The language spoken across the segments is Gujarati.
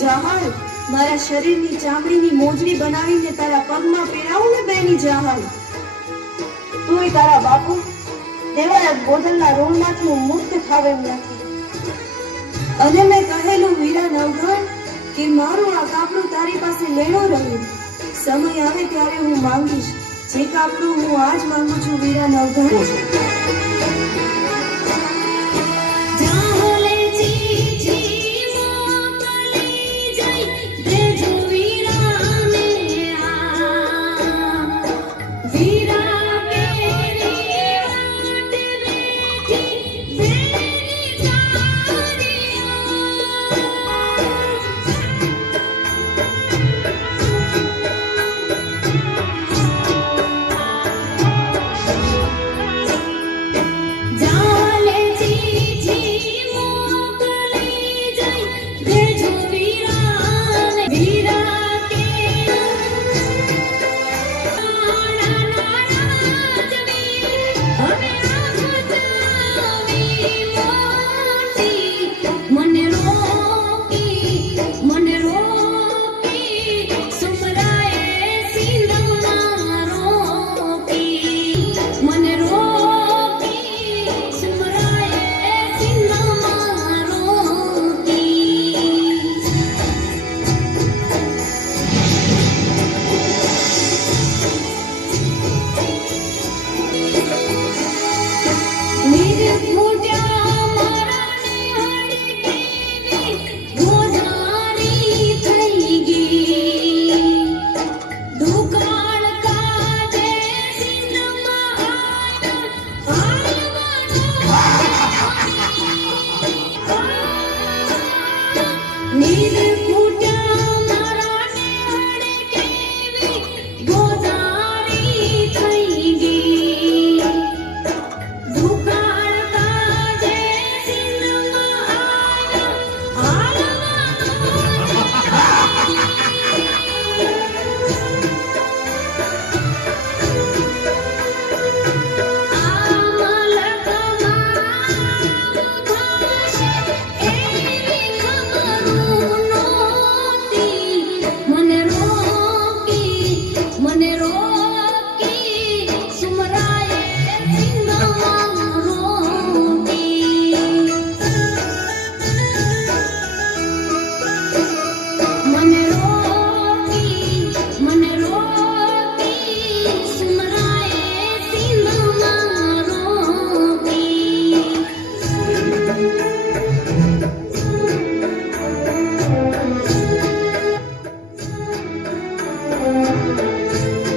જહાલ મારા શરીરની ચામડીની મોજડી બનાવીને તારા પગમાં પહેરાવું ને બેની જહાલ તુંય તારા બાપુ દેવાયા ગોદલના ઋણમાંથી હું મુક્ત થાવ એમ નથી. અને મેં કહેલું વીરા નવઘણ કે મારું આ કાપડું તારી પાસે લેણો રહ્યું. સમય આવે ત્યારે હું માંગીશ. જે કાપડું હું આજ માંગુ છું વીરા નવઘણ.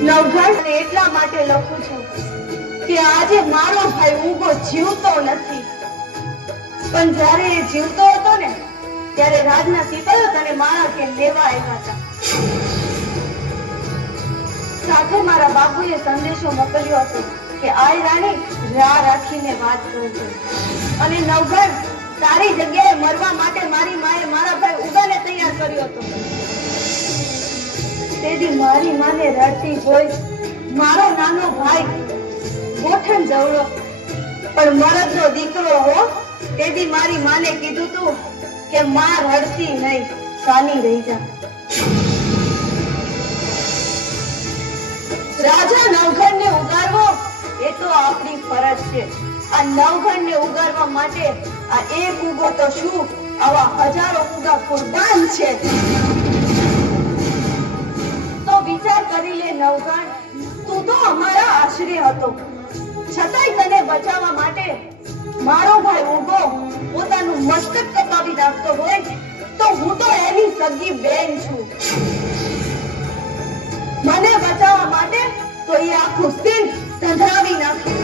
નવઘણ એટલા માટે લખું છું કે આજે મારો ભાઈ ઊભો જીવતો નથી. પણ જ્યારે એ જીવતો હતો ને, ત્યારે રાજના શીતલ તને મારા કે લેવા આવ્યા હતા. સાથે મારા બાપુએ સંદેશો મોકલ્યો હતો કે આય રાણી, રાહ રાખીને વાત કરજો અને નવઘણ તારી જગ્યાએ મરવા માટે મારી માએ મારા ભાઈ ઉગાને તૈયાર કર્યો હતો. તેથી મારી માને રડતી જોઈ મારો નાનો ભાઈ ગોઠણ જવડો. પણ મરદનો દીકરો હો, તેથી મારી માને કીધું તું કે માં રડતી નહીં સાની રહી જા. રાજા નવઘણને ઉગારવો, એ તો આપણી ફરજ છે. આ નવઘણને ઉગારવા માટે આ એક ઉગો તો શું આવા હજારો ઉગા કુરબાન છે. નવગણ તું તો અમારા આશરે હતો. છતાંય તને બચાવવા માટે મારો ભાઈ ઊભો પોતાનું મસ્તક કપાવી નાખતો હોય તો હું તો એની સગી બેન છું. મને બચાવવા માટે તો એ આખું સિંહ ધંધરાવી નાખ્યું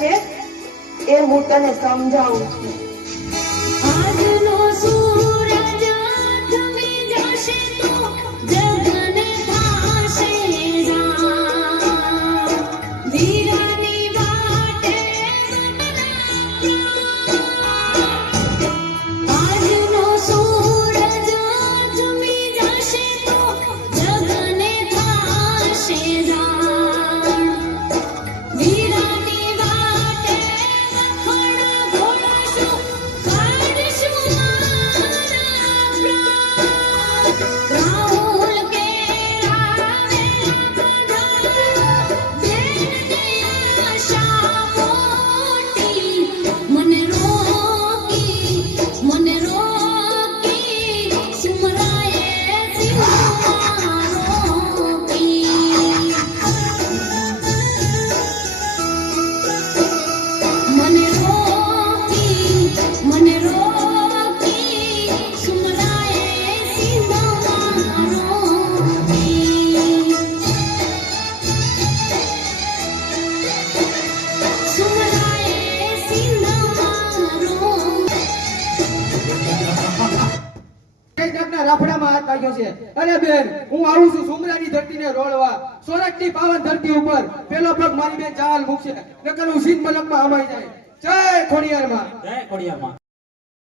છે એ હું તને સમજાવું છું. હાથ લાગ્યો છે. અરે બેન, હું આવું છું સુમરાની ધરતીને રોળવા. સોરઠની પાવન ધરતી ઉપર પેલો પગ મારી બેન ચાલ મૂકશે. નકર હું સિંધ મલકમાં અમાઈ જાય. જય ખોડિયારમાં. જય ખોડિયારમાં.